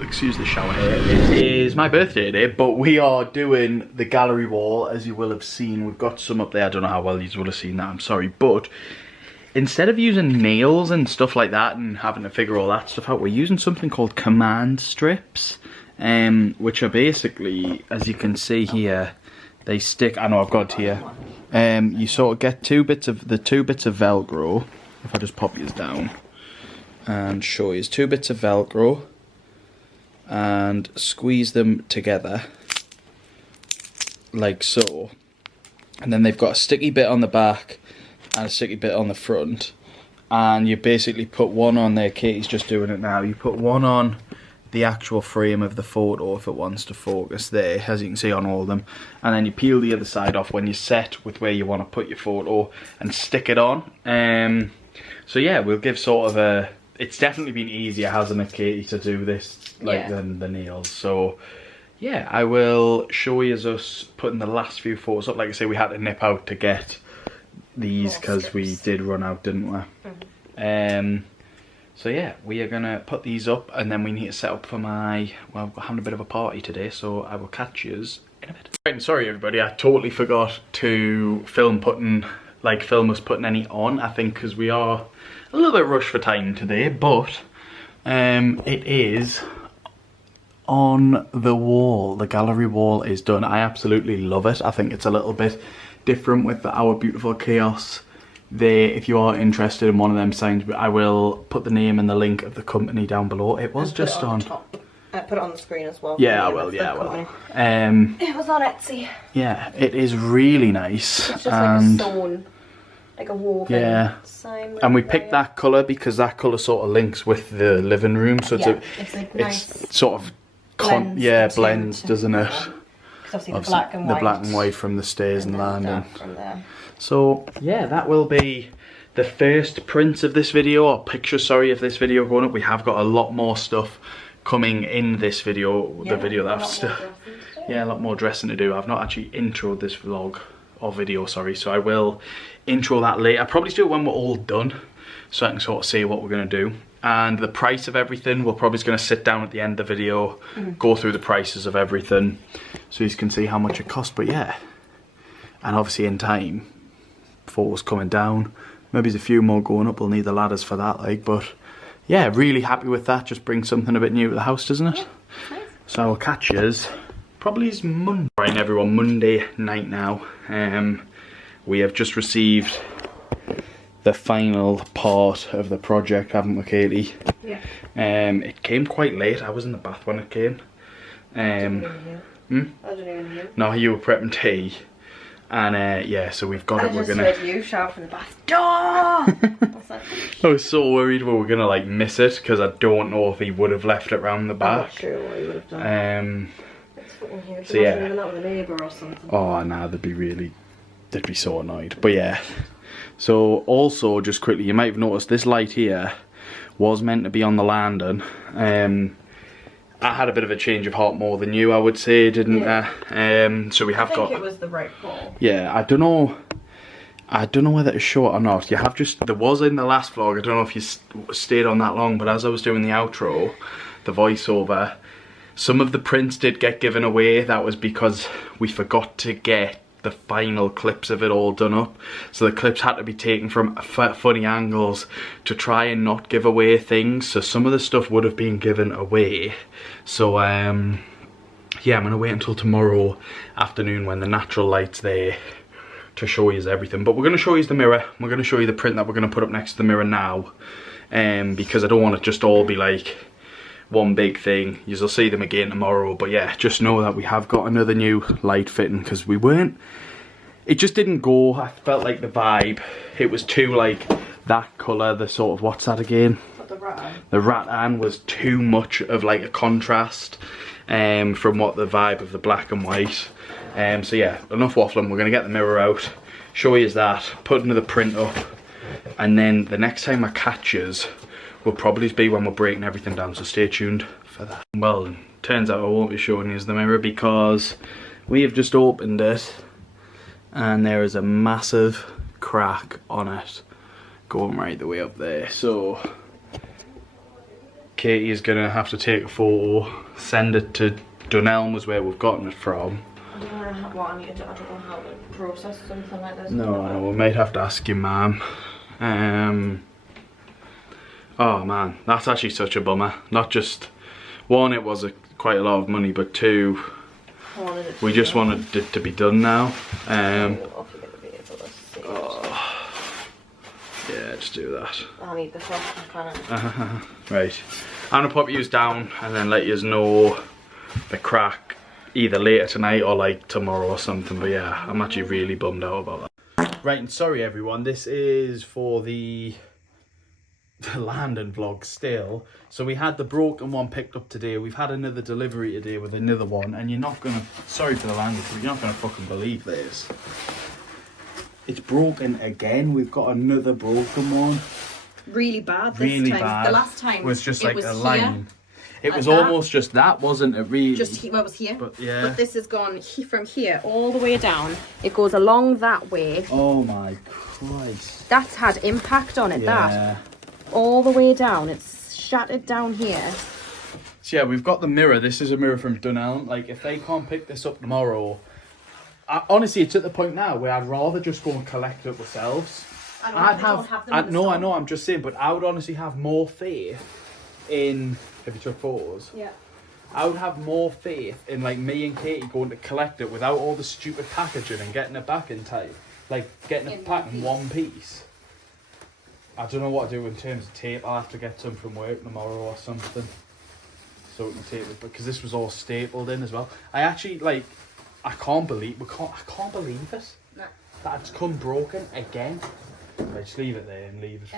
excuse the shower here. It is my birthday today, but we are doing the gallery wall, as you will have seen. We've got some up there. I don't know how well you will have seen that, I'm sorry. But instead of using nails and stuff like that and having to figure all that stuff out, we're using something called command strips, which are basically, as you can see here, they stick. I know I've got it here. You sort of get two bits of Velcro. If I just pop yours down and show you, 2 bits of Velcro, and squeeze them together like so, and then they've got a sticky bit on the back and a sticky bit on the front, and you basically put one on there. Katie's just doing it now. You put one on the actual frame of the photo if it wants to focus there, as you can see on all of them, and then you peel the other side off when you're set with where you want to put your photo and stick it on. So yeah, we'll give sort of a, it's definitely been easier, hasn't it, Katie, to do this than the nails. So yeah, I will show you us putting the last few photos up. Like I say, we had to nip out to get these because we did run out, didn't we? So yeah, we are gonna put these up, and then we need to set up for my, well, we're having a bit of a party today, so I will catch yous in a bit. Right, sorry everybody, I totally forgot to film us putting any on, I think, because we are a little bit rushed for time today, but it is on the wall. The gallery wall is done. I absolutely love it. I think it's a little bit different with Our Beautiful Chaos there. If you are interested in one of them signs, I will put the name and the link of the company down below. It was just on top. Put it on the screen as well. Yeah, I will, yeah, I will. It was on Etsy. Yeah, it is really nice. It's just like a sewn, like a woven sign. And we picked that colour because that colour sort of links with the living room, so it's sort of blends, doesn't it? Obviously the black and white from the stairs and landing. So yeah, that will be the first print of this video, or picture, sorry, of this video going up. We have got a lot more stuff coming in this video, the video that I've still, a lot more dressing to do. I've not actually introed this vlog or video, sorry, so I will intro that later. I'll probably do it when we're all done, so I can sort of see what we're going to do. And the price of everything, we're probably just going to sit down at the end of the video, go through the prices of everything, so you can see how much it costs. But yeah, and obviously in time, photos coming down, maybe there's a few more going up, we'll need the ladders for that, like, but yeah, really happy with that. Just brings something a bit new to the house, doesn't it? Nice. So I'll catch yous probably is Monday. Right, everyone, Monday night now. We have just received the final part of the project, haven't we, Katie? Yeah. It came quite late. I was in the bath when it came. I didn't even hear. No, you were prepping tea. And yeah, so we've got it. We're gonna. I just heard you shout from the bath door. I was so worried we were gonna like miss it because I don't know if he would have left it round the back. I'm not sure what he would have done. So yeah. Even that with a neighbour or something. Oh, nah, they'd be so annoyed. But yeah. So also, just quickly, you might have noticed this light here was meant to be on the landing. I had a bit of a change of heart more than you, I would say, didn't I? So we have got. I think it was the right call. Yeah, I don't know whether to show it or not. You have just, there was in the last vlog, I don't know if you stayed on that long, but as I was doing the outro, the voiceover, some of the prints did get given away. That was because we forgot to get the final clips of it all done up, so the clips had to be taken from funny angles to try and not give away things, so some of the stuff would have been given away. So yeah, I'm gonna wait until tomorrow afternoon when the natural light's there to show you everything. But we're gonna show you the mirror, we're gonna show you the print that we're gonna put up next to the mirror now, because I don't want it just all be like one big thing. You'll see them again tomorrow. But yeah, just know that we have got another new light fitting, because it just didn't go. I felt like the vibe, it was too like that colour, the sort of, what's that again? What, the rattan? The rattan was too much of like a contrast from what the vibe of the black and white. So yeah, enough waffling. We're gonna get the mirror out, show you that, put another print up, and then the next time I catch yous will probably be when we're breaking everything down, so stay tuned for that. Well, turns out I won't be showing you the mirror because we have just opened it and there is a massive crack on it going right the way up there. So Katie is going to have to take a photo, send it to Dunelm, was where we've gotten it from. I don't know what I need to do. I don't know how to process something like this. No, we might have to ask your mum. Oh man, that's actually such a bummer. Not just, one, it was quite a lot of money, but two, we just wanted it to be done now. Yeah, just do that. I need the sauce and Right, I'm gonna pop yous down and then let yous know the crack either later tonight or like tomorrow or something. But yeah, I'm actually really bummed out about that. Right, and sorry everyone, this is for the landing vlog still. So we had the broken one picked up today. We've had another delivery today with another one, and you're not gonna, sorry for the language, but you're not gonna fucking believe this. It's broken again. We've got another broken one. Really bad this really time. Bad. The last time was just like a here, line. It was almost just that, wasn't it? Really. Just well, it was here. But yeah. But this has gone from here all the way down. It goes along that way. Oh my Christ. That's had impact on it. Yeah. That all the way down. It's shattered down here. So yeah, we've got the mirror. This is a mirror from Dunelm. Like, if they can't pick this up tomorrow, honestly, it's at the point now where I'd rather just go and collect it ourselves. I know, I'm just saying, but I would honestly have more faith in, if you took photos, yeah, I would have more faith in like me and Katie going to collect it without all the stupid packaging and getting it back in time. Like getting it back in one piece. I don't know what to do in terms of tape. I'll have to get some from work tomorrow or something, so we can tape it. Because this was all stapled in as well. I actually I can't believe it. No. That it's come broken again. Right, just leave it there and leave it.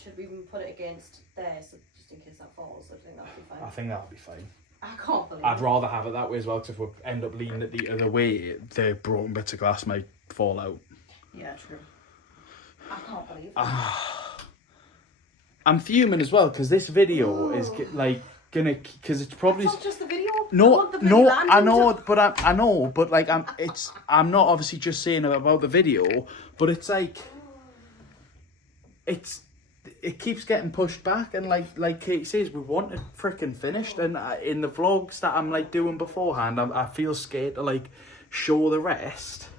Should we even put it against there, so just in case that falls? I think that'll be fine. I think that'll be fine. I can't believe I'd rather have it that way as well, because if we end up leaning it the other way, the broken bits of glass might fall out. Yeah, true. I can't believe it. I'm fuming as well, because this video is like gonna, because it's probably. It's not just the video. No, I know, but like I'm not obviously just saying about the video, but it's like. It keeps getting pushed back, and like Kate says, we want it freaking finished. And in the vlogs that I'm like doing beforehand, I feel scared to like show the rest.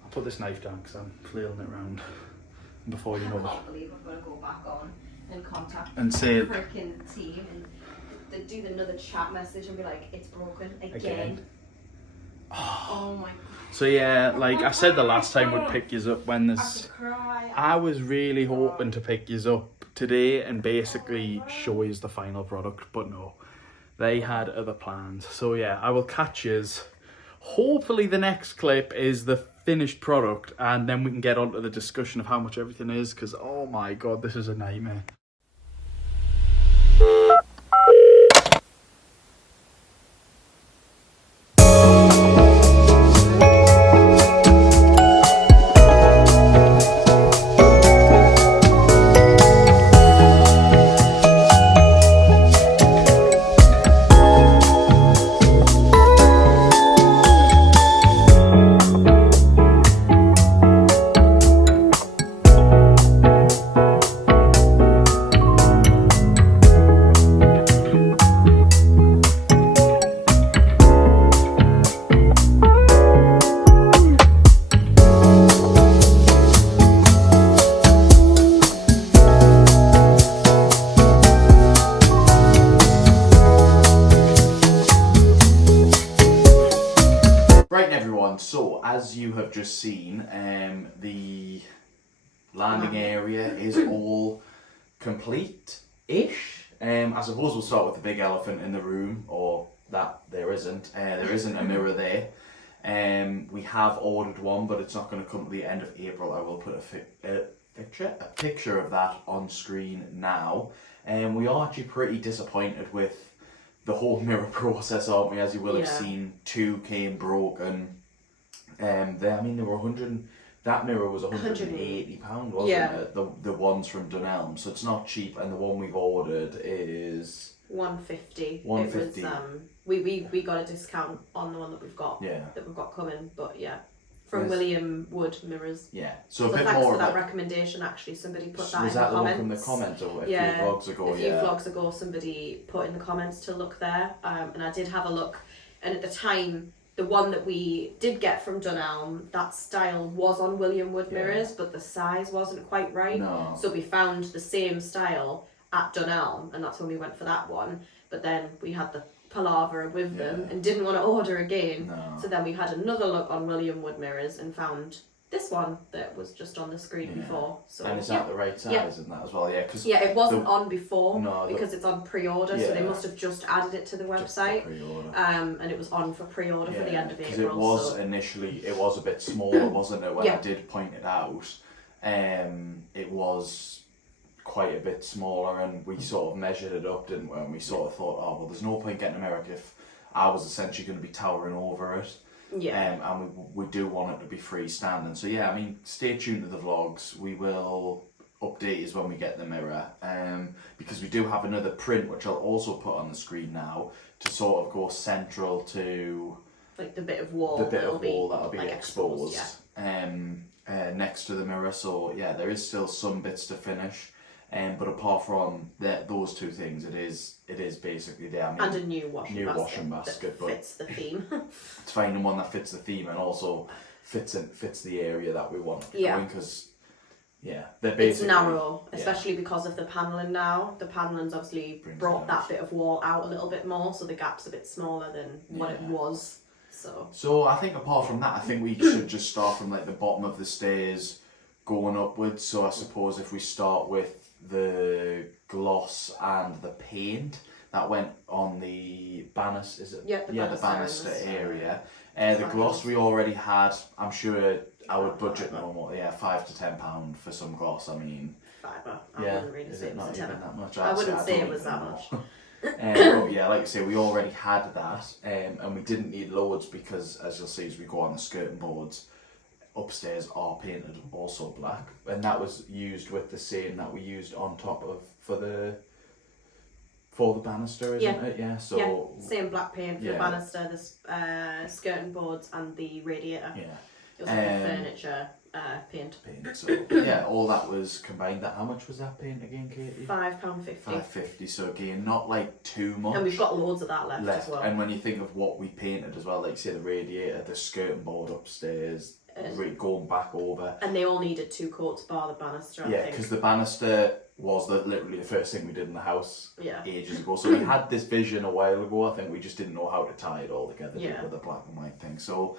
I'll put this knife down because I'm flailing it around. And before you know it, I can't believe I'm gonna go back on and contact and say the freaking team and do another chat message and be like, it's broken again. Oh my God. So yeah, like I said the last time we'd pick yous up when there's... I was really hoping to pick yous up today and basically show yous the final product, but no. They had other plans. So yeah, I will catch yous. Hopefully the next clip is the finished product, and then we can get on to the discussion of how much everything is, because oh my God, this is a nightmare. So as you have just seen, the landing area is all complete-ish. I suppose we'll start with the big elephant in the room, or that there isn't. There isn't a mirror there. We have ordered one, but it's not going to come to the end of April. I will put a picture of that on screen now. We are actually pretty disappointed with the whole mirror process, aren't we? As you will have seen, 2 came broken. They were 100. That mirror was £180, wasn't it? The ones from Dunelm, so it's not cheap. And the one we've ordered is £150. It was we got a discount on the one that we've got. Yeah. That we've got coming, but yeah. From William Wood Mirrors. Yeah, so a bit thanks more for that recommendation. Actually, somebody put that in the comments. Was that the one from the comments or a few vlogs ago? A few vlogs ago, somebody put in the comments to look there, and I did have a look. And at the time, the one that we did get from Dunelm, that style was on William Wood Mirrors, but the size wasn't quite right. No. So we found the same style at Dunelm, and that's when we went for that one. But then we had the palaver with them and didn't want to order again. No. So then we had another look on William Wood Mirrors and found this one that was just on the screen before. So and is that the right size and that as well? Yeah, cause it wasn't on before because the, it's on pre-order, so they must have just added it to the website. And it was on for pre-order for the end of April. Because it was initially, it was a bit smaller, wasn't it? When I did point it out, it was quite a bit smaller, and we sort of measured it up, didn't we? And we sort of thought, oh well, there's no point getting America if I was essentially going to be towering over it. Yeah. And we do want it to be freestanding. So yeah, I mean, stay tuned to the vlogs. We will update us when we get the mirror. Because we do have another print, which I'll also put on the screen now, to sort of go central to like the bit of wall. The bit of wall that'll be like exposed. Next to the mirror. So yeah, there is still some bits to finish. But apart from those two things, it is basically there. I mean, and a new washing basket that fits the theme. It's finding one that fits the theme and also fits the area that we want to go in, because they're basically, it's narrow, especially because of the panelling now. The panelling's obviously brought that bit of wall out a little bit more, so the gap's a bit smaller than what it was. So I think apart from that, I think we should just start from like the bottom of the stairs going upwards. So I suppose if we start with the gloss and the paint that went on the banister, is it? The banister area. The gloss we already had. I'm sure I would budget normal, £5 to £10 for some gloss. I mean, £5. I wouldn't really say it was a tenner. That much. I wouldn't say it was that much. But yeah, like I say, we already had that, and we didn't need loads because, as you'll see as we go on, the skirting boards upstairs are painted also black, and that was used with the same that we used on top of for the banister, isn't it? Yeah. So same black paint for the banister, the skirting boards, and the radiator. Yeah. It was like the furniture paint. So yeah, all that was combined. That, how much was that paint again, Katie? £5.50. £5.50. So again, not like too much. And we've got loads of that left as well. And when you think of what we painted as well, like say the radiator, the skirting board upstairs, going back over. And they all needed 2 coats bar the banister. Yeah, because the banister was literally the first thing we did in the house ages ago. So we had this vision a while ago. I think we just didn't know how to tie it all together with the black and white thing. So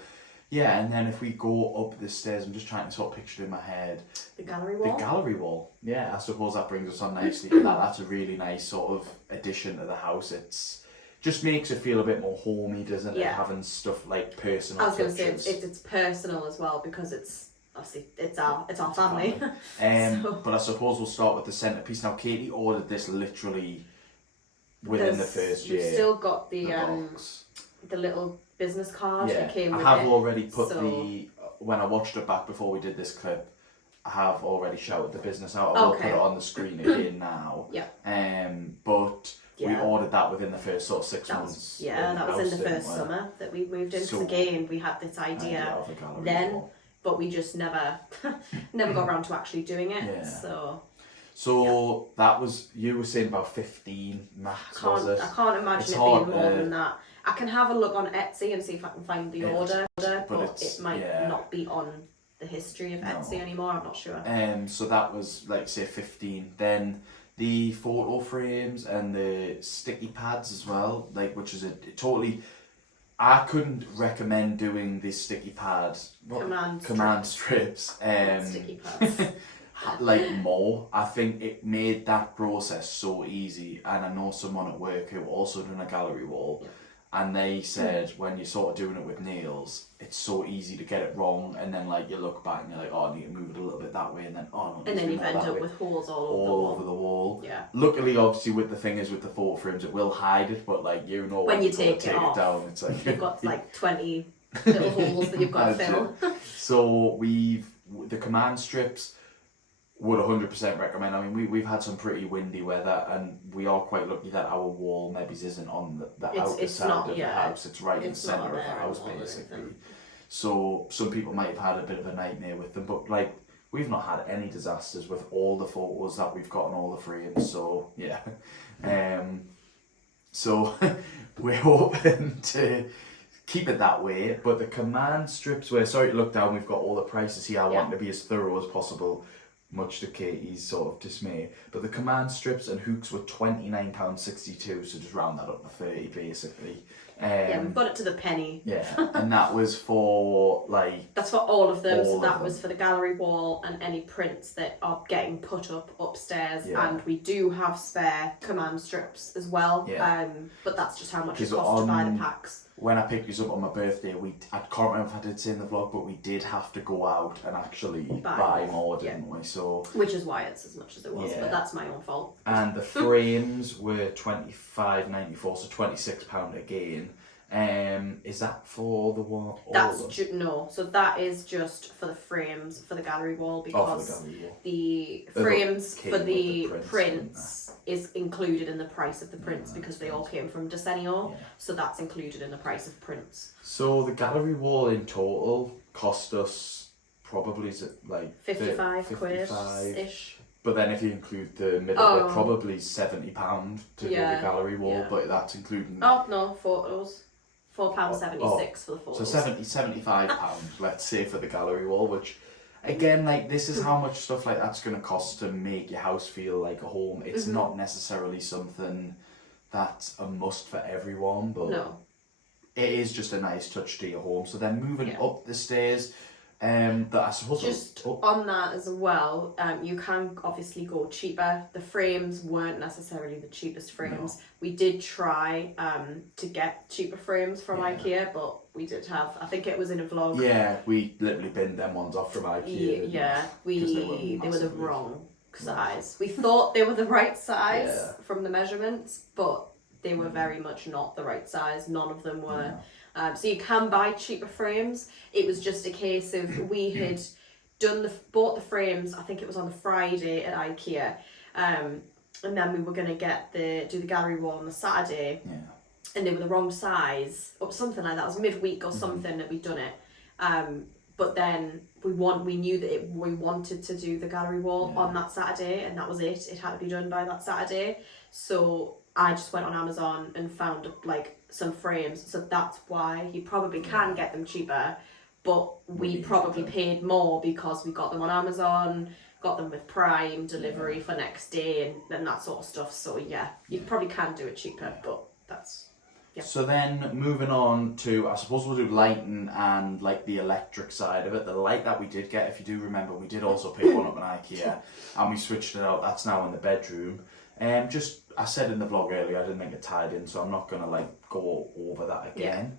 yeah, and then if we go up the stairs, I'm just trying to sort of picture it in my head. The gallery wall? The gallery wall. Yeah, I suppose that brings us on nicely to that. That's a really nice sort of addition to the house. It's just makes it feel a bit more homey, doesn't it? Having stuff like personal. I was going to say it's personal as well, because it's obviously it's our family. But I suppose we'll start with the centerpiece. Now, Katie ordered this literally within the first year. We've still got the little business card that came with it. I have already put when I watched it back before we did this clip, I have already shouted the business out. I will put it on the screen again now. Yeah. But we ordered that within the first sort of 6 months. That was in the first summer that we moved in. Because again, we had this idea then, but we just never got around to actually doing it. Yeah. So that was, you were saying about 15 max, was it? I can't imagine it being more than that. I can have a look on Etsy and see if I can find the order, but it might not be on the history of Etsy anymore. I'm not sure. So that was, like, say 15. Then the photo frames and the sticky pads as well, like, which is a totally. I couldn't recommend doing the sticky pad command strips. Sticky pads. Like more. I think it made that process so easy, and I know someone at work who also done a gallery wall, and they said when you're sort of doing it with nails, it's so easy to get it wrong, and then like you look back and you're like, oh, I need to move it a little bit that way, and then and then you end up with holes all over the wall. Yeah. Luckily, obviously, with the thing is with the photo frames, it will hide it, but like when you take it down, it's like you've got like 20 little holes that you've got to fill. So the command strips. Would 100% recommend. I mean, we've had some pretty windy weather, and we are quite lucky that our wall maybe isn't on the outer side of the house. It's right in the centre of the house, basically. So some people might have had a bit of a nightmare with them, but like we've not had any disasters with all the photos that we've got and all the frames. So yeah, so we're hoping to keep it that way. But the command strips, we're sorry to look down. We've got all the prices here. I want to be as thorough as possible, much to Katie's sort of dismay. But the command strips and hooks were £29.62, so just round that up to 30 basically. Yeah, we've got it to the penny. Yeah, and that was for like... That's for all of them, so that was for the gallery wall and any prints that are getting put up upstairs. Yeah. And we do have spare command strips as well, but that's just how much it costs to buy the packs. When I picked these up on my birthday, I can't remember if I did say in the vlog, but we did have to go out and actually buy more, didn't we? So, which is why it's as much as it was, but that's my own fault. And the frames were £25.94, so £26 again. Is that for the wall? No, so that is just for the frames for the gallery wall, because the frames for the prints is included in the price of the prints because they all came from Desenio, so that's included in the price of prints. So the gallery wall in total cost us probably like 55 quid-ish. But then if you include the middle bit, probably £70 to do the gallery wall, but that's including... Oh, no, photos. £4.76 for the photos. So £75, let's say, for the gallery wall, which, again, like, this is how much stuff like that's going to cost to make your house feel like a home. It's not necessarily something that's a must for everyone, but it is just a nice touch to your home. So then moving up the stairs... that I suppose just on that as well, you can obviously go cheaper. The frames weren't necessarily the cheapest frames. We did try to get cheaper frames from IKEA, but we did have, I think it was in a vlog. Yeah, we literally binned them ones off from IKEA. They were the wrong size. We thought they were the right size from the measurements, but they were very much not the right size. None of them were. So you can buy cheaper frames. It was just a case of we had bought the frames, I think it was on the Friday at IKEA, and then we were going to do the gallery wall on the Saturday, and they were the wrong size or something like that. It was midweek or something that we'd done it, but then we knew that we wanted to do the gallery wall on that Saturday, and that was it. It had to be done by that Saturday, so I just went on Amazon and found like some frames, so that's why you probably can get them cheaper, but we probably paid more because we got them on Amazon, got them with Prime delivery for next day and that sort of stuff. So you probably can do it cheaper, but that's So then moving on to, I suppose we'll do lighting and like the electric side of it. The light that we did get, if you do remember, we did also pick one up in IKEA and we switched it out. That's now in the bedroom. I said in the vlog earlier, I didn't think it tied in, so I'm not going to like go over that again.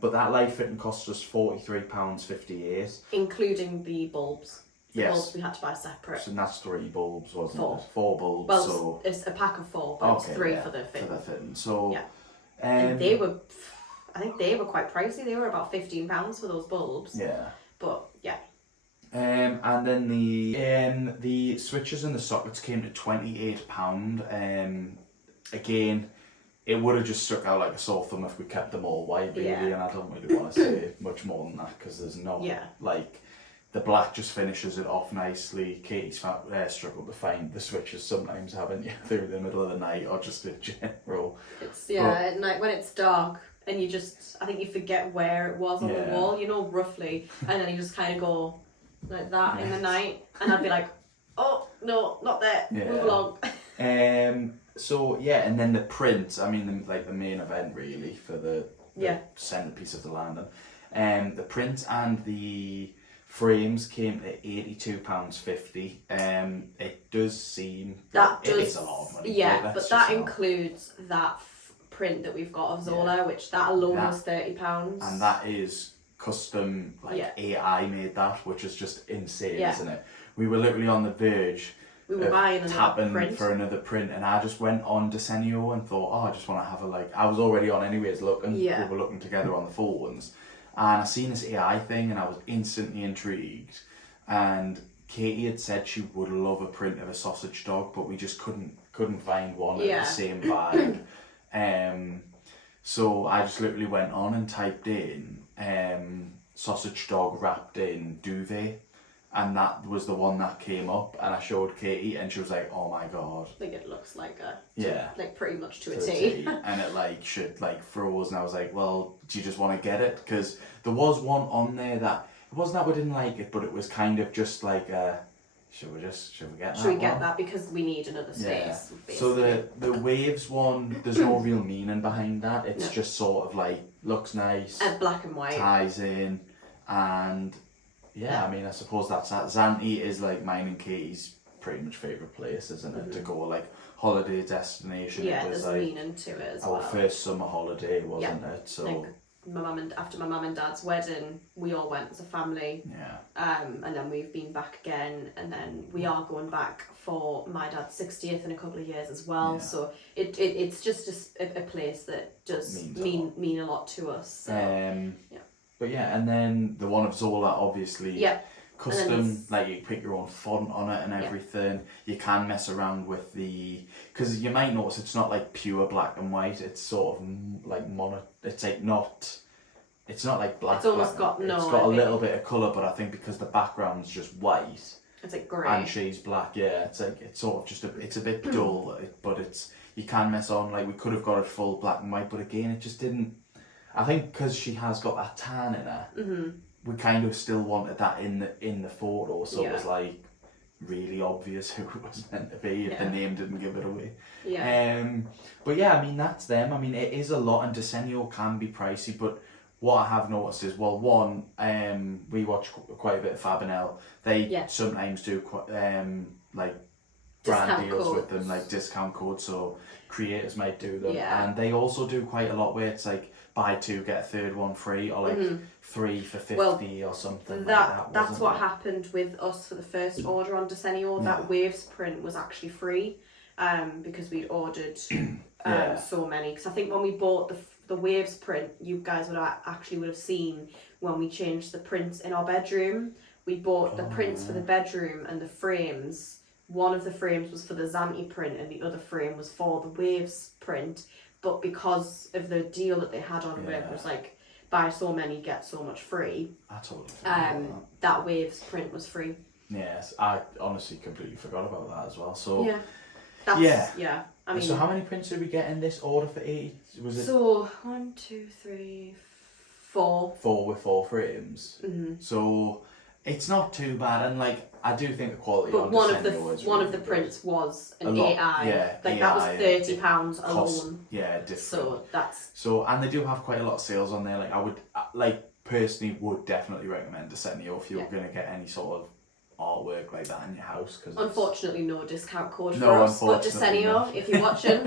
But that light fitting cost us £43.58. Including the bulbs. The bulbs we had to buy separate. So that's 3 bulbs, wasn't it? 4 bulbs. Well, so it's a pack of 4, but it's 3 for the fitting. So, and they were, I think they were quite pricey. They were about £15 for those bulbs. Yeah. But and then the switches and the sockets came to £28. Again, it would have just stuck out like a sore thumb if we kept them all white, really, and I don't really want to say much more than that because there's no like the black just finishes it off nicely. Katie's struggled to find the switches sometimes, haven't you, through the middle of the night or just in general. It's at night when it's dark and I think you forget where it was on the wall, you know, roughly, and then you just kind of go like that in the night, and I'd be like, oh no, not there, move along. So and then the print, I mean, like the main event really for the centerpiece of the landing. The print and the frames came to £82.50. It does seem it is a lot of money. Yeah, but that includes that print that we've got of Zola, which that alone was £30. And that is custom, AI made that, which is just insane, isn't it? We were literally on the verge of tapping for another print, and I just went on Desenio and thought, I just want to have I was already on anyways looking, we were looking together on the phones, and I seen this AI thing and I was instantly intrigued, and Katie had said she would love a print of a sausage dog, but we just couldn't find one of the same vibe. So I just literally went on and typed in sausage dog wrapped in duvet, and that was the one that came up, and I showed Katie, and she was like, "Oh my god!" Like it looks like like pretty much to a T. T. And it like should like froze, and I was like, "Well, do you just want to get it?" Because there was one on there that it wasn't that we didn't like it, but it was kind of just like should we get that? Should we get that because we need another space? Yeah. So the waves one, there's no real meaning behind that. It's just sort of like looks nice, black and white, ties in, and yeah. I mean, I suppose that's that. Zante is like mine and Katie's pretty much favourite place, isn't it? To go like holiday destination. Yeah, it was there's like meaning to it as our well. first summer holiday, wasn't it? So. Like, after my mum and dad's wedding, we all went as a family. Yeah. And then we've been back again, and then we are going back for my dad's 60th in a couple of years as well. Yeah. So it's just a place that does mean a lot to us. So, yeah. But yeah, and then the one of Zola, obviously. Yeah. Custom, like you put your own font on it and everything. You can mess around with because you might notice it's not like pure black and white. It's sort of like it's like it's not like black. It's almost black. It's got a little bit of colour, but I think because the background's just white. It's like grey. And she's black. Yeah, it's like it's sort of just it's a bit dull, but you can mess on. Like we could have got it full black and white, but again, it just didn't. I think because she has got that tan in her. Mm-hmm. We kind of still wanted that in the photo, so it was like really obvious who it was meant to be if the name didn't give it away. Yeah. But yeah, I mean that's them. I mean it is a lot, and Desenio can be pricey. But what I have noticed is, well, one, we watch quite a bit of Fabinel. They sometimes do like brand deals with them, like discount codes. So creators might do them, and they also do quite a lot where it's like buy two get a third one free, or like 3 for 50 or something that's what happened with us for the first order on Desenio. That Waves print was actually free because we'd ordered so many, because I think when we bought the Waves print, you guys would have seen when we changed the prints in our bedroom. We bought the prints for the bedroom and the frames. One of the frames was for the Zante print and the other frame was for the Waves print. But because of the deal that they had on it, it was like buy so many, get so much free. I totally forgot that Waves print was free. Yes, I honestly completely forgot about that as well. So I mean, so how many prints did we get in this order for 80? Was it? So 1, 2, 3, 4. 4 with 4 frames. Mm-hmm. So it's not too bad, and like I do think the quality. But on one of the prints was an lot, AI. that was £30 alone. Different. So and they do have quite a lot of sales on there. Like I would personally would definitely recommend Desenio if you're going to get any sort of artwork like that in your house. Cause unfortunately, no discount code for us. But Desenio, if you're watching,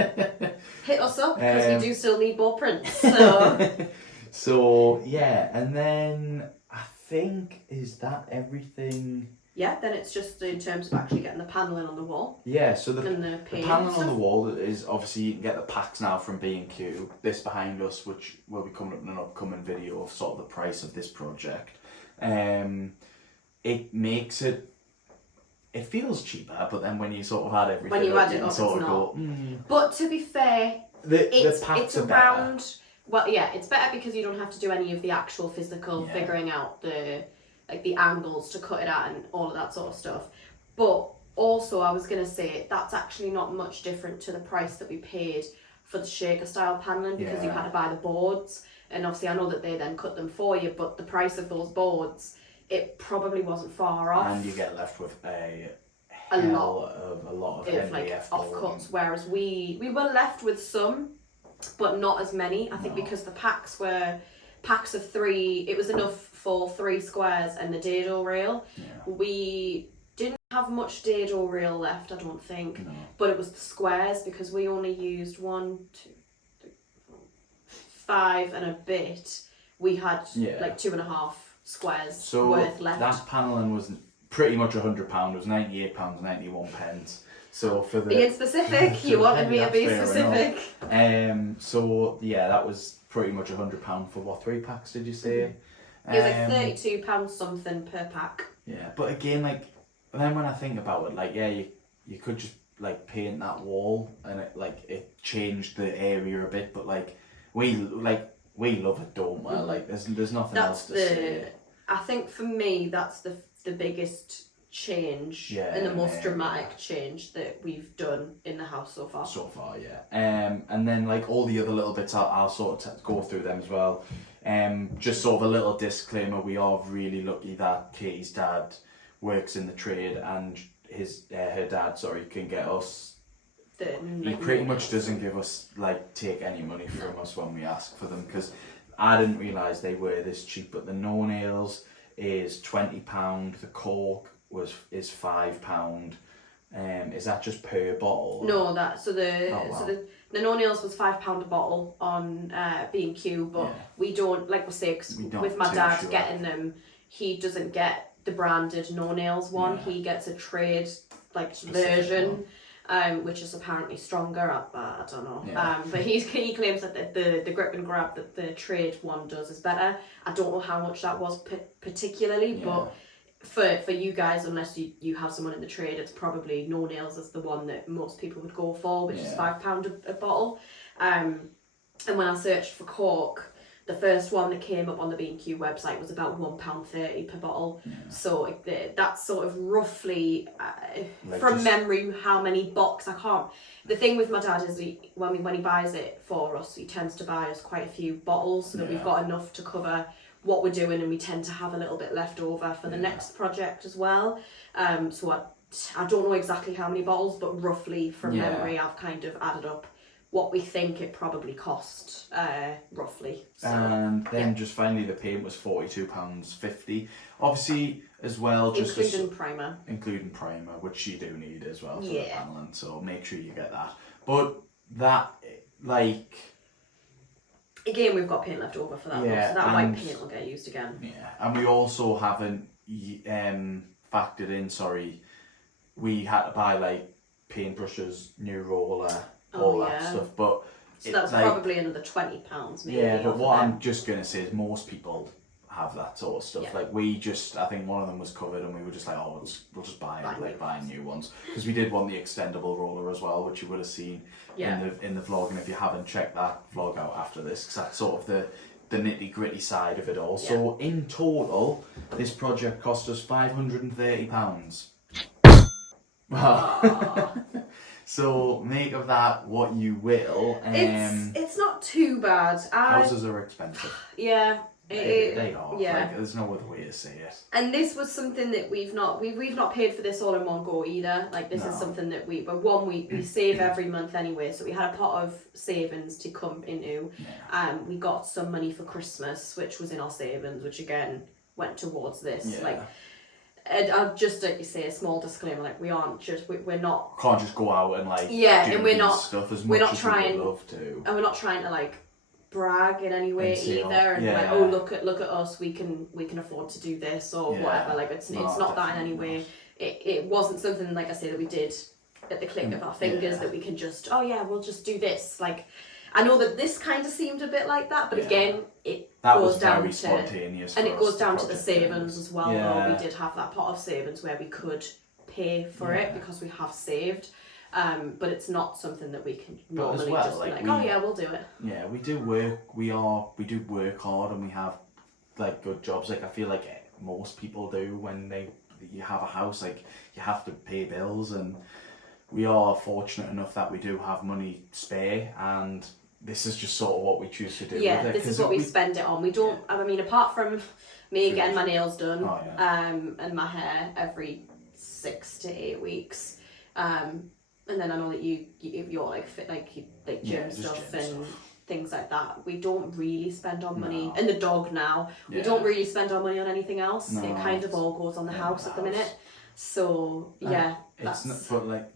hit us up because we do still need more prints. So. So yeah, and then I think is that everything. Yeah, then it's just in terms of actually getting the panelling on the wall. Yeah, so the panelling on the wall is obviously you can get the packs now from B&Q. This behind us, which will be coming up in an upcoming video of sort of the price of this project. It makes it feels cheaper, but then when you sort of add everything when you add it can up, sort it's of not. go. But to be fair, it's around. Better. Well, yeah, it's better because you don't have to do any of the actual physical figuring out the angles to cut it out and all of that sort of stuff. But also, I was going to say that's actually not much different to the price that we paid for the shaker style paneling because you had to buy the boards, and obviously I know that they then cut them for you, but the price of those boards, it probably wasn't far off. And you get left with a lot of MDF offcuts, whereas we were left with some, but not as many. I think because the packs were packs of 3, it was enough for 3 squares and the dado rail. Yeah. We didn't have much dado rail left, I don't think, but it was the squares because we only used 1, 2, 3, 4, 5 and a bit. We had like 2.5 squares worth left. That panelling was pretty much £100. It was £98.91. So for the being specific, you wanted me to be specific. So yeah, that was pretty much £100 for what 3 packs did you say? It was like £32 something per pack. Yeah, but again, like then when I think about it, like you could just like paint that wall and it changed the area a bit, but like we love it, don't we? Like there's nothing else to say. I think for me that's the biggest change and the most dramatic change that we've done in the house so far. And then like all the other little bits, I'll sort of go through them as well. Just sort of a little disclaimer, we are really lucky that Katie's dad works in the trade, and her dad can get us. He pretty much doesn't give us take any money from us when we ask for them, because I didn't realise they were this cheap. But the no nails is £20. The cork is £5. Is that just per bottle? No, the no nails was £5 a bottle on B&Q, but we don't, like we say, cause with my dad getting them, he doesn't get the branded no nails one. He gets a trade version. Which is apparently stronger. I don't know. But he claims that the grip and grab that the trade one does is better. I don't know how much that was particularly, but for you guys, unless you have someone in the trade, it's probably no nails is the one that most people would go for, which is £5 a bottle. And when I searched for cork, the first one that came up on the B&Q website was about £1.30 per bottle. So that's sort of roughly, from memory, how many boxes. I can't. The thing with my dad is when he buys it for us, he tends to buy us quite a few bottles so that we've got enough to cover what we're doing, and we tend to have a little bit left over for the next project as well. So I don't know exactly how many bottles, but roughly from memory, I've kind of added up what we think it probably cost, roughly. So, and then just finally the paint was £42.50. Obviously, as well, just including primer, which you do need as well for the paneling. So make sure you get that. But that again, we've got paint left over for that. So that white paint will get used again. Yeah, and we also haven't factored in. We had to buy paintbrushes, new roller. All that stuff, but so that's probably another £20 maybe. Yeah, but what I'm just gonna say is most people have that sort of stuff. I think one of them was covered, and we were just like, we'll just buy new ones, because we did want the extendable roller as well, which you would have seen in the vlog. And if you haven't, checked that vlog out after this, because that's sort of the nitty gritty side of it all. So in total, this project cost us £530. So make of that what you will. It's not too bad. Houses are expensive. Yeah. They are. There's no other way to say it. And this was something that we've not paid for this all in one go either. This is something that we save every month anyway. So we had a pot of savings to come into. We got some money for Christmas, which was in our savings, which again went towards this. And I'll just like you say a small disclaimer, we're not can't just go out and do and we're not stuff as we're much not as trying we would love to, and we're not trying to brag in any way either and look at us, we can afford to do this or whatever. It's not that in any way. It wasn't something, like I say, that we did at the click of our fingers that we can just we'll just do this. I know that this kind of seemed a bit like that, but again, it goes down to the savings as well. Though we did have that pot of savings where we could pay for it because we have saved. But it's not something that we can normally just be we'll do it. Yeah, we do work. We do work hard, and we have good jobs. I feel like most people do when you have a house. You have to pay bills, and we are fortunate enough that we do have money spare, and this is just sort of what we choose to do with it. This is what we spend it on. We don't, I mean, apart from me getting my nails done and my hair every 6 to 8 weeks, and then I know that you're fit, gym stuff and things like that. We don't really spend our money, and the dog now, we don't really spend our money on anything else. It kind of all goes on the house at the minute. So it's not, but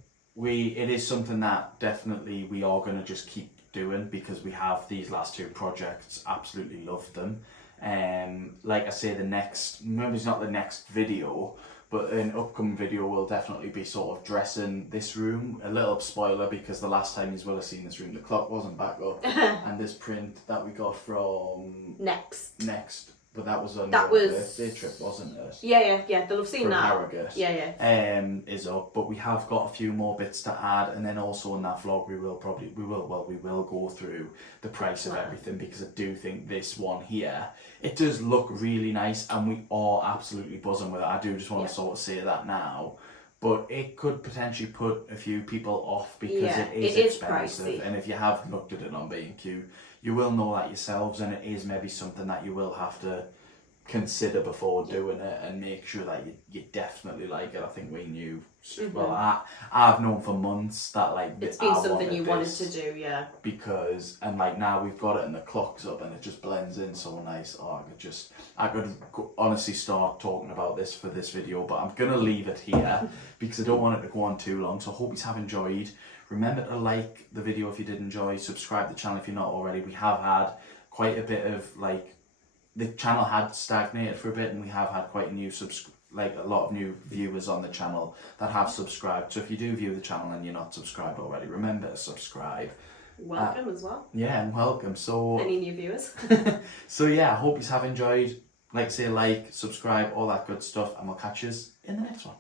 it is something that definitely we are going to just keep doing, because we have these last two projects, absolutely love them. Like I say, maybe it's not the next video, but an upcoming video will definitely be sort of dressing this room. A little spoiler, because the last time you will have seen this room, the clock wasn't back up, and this print that we got from Next, But that was on your birthday trip, wasn't it? Yeah. They'll have seen that. Harrogate. Yeah. Is up, but we have got a few more bits to add, and then also in that vlog we will go through the price of everything, because I do think this one here, it does look really nice, and we are absolutely buzzing with it. I do just want to sort of say that now. But it could potentially put a few people off, because it is expensive. Pricey. And if you have looked at it on B&Q, you will know that yourselves, and it is maybe something that you will have to consider before doing it, and make sure that you definitely like it. I think we knew, well, I've known for months that like it's been something you wanted to do, because, and like now we've got it and the clock's up and it just blends in so nice. I could honestly start talking about this for this video, but I'm gonna leave it here because I don't want it to go on too long. So I hope you have enjoyed. Remember to like the video if you did enjoy, subscribe to the channel if you're not already. We have had quite a bit of the channel had stagnated for a bit, and we have had quite a lot of new viewers on the channel that have subscribed. So if you do view the channel and you're not subscribed already, remember to subscribe. Welcome as well. Yeah, and welcome. So any new viewers. So yeah, I hope you have enjoyed. Subscribe, all that good stuff, and we'll catch you in the next one.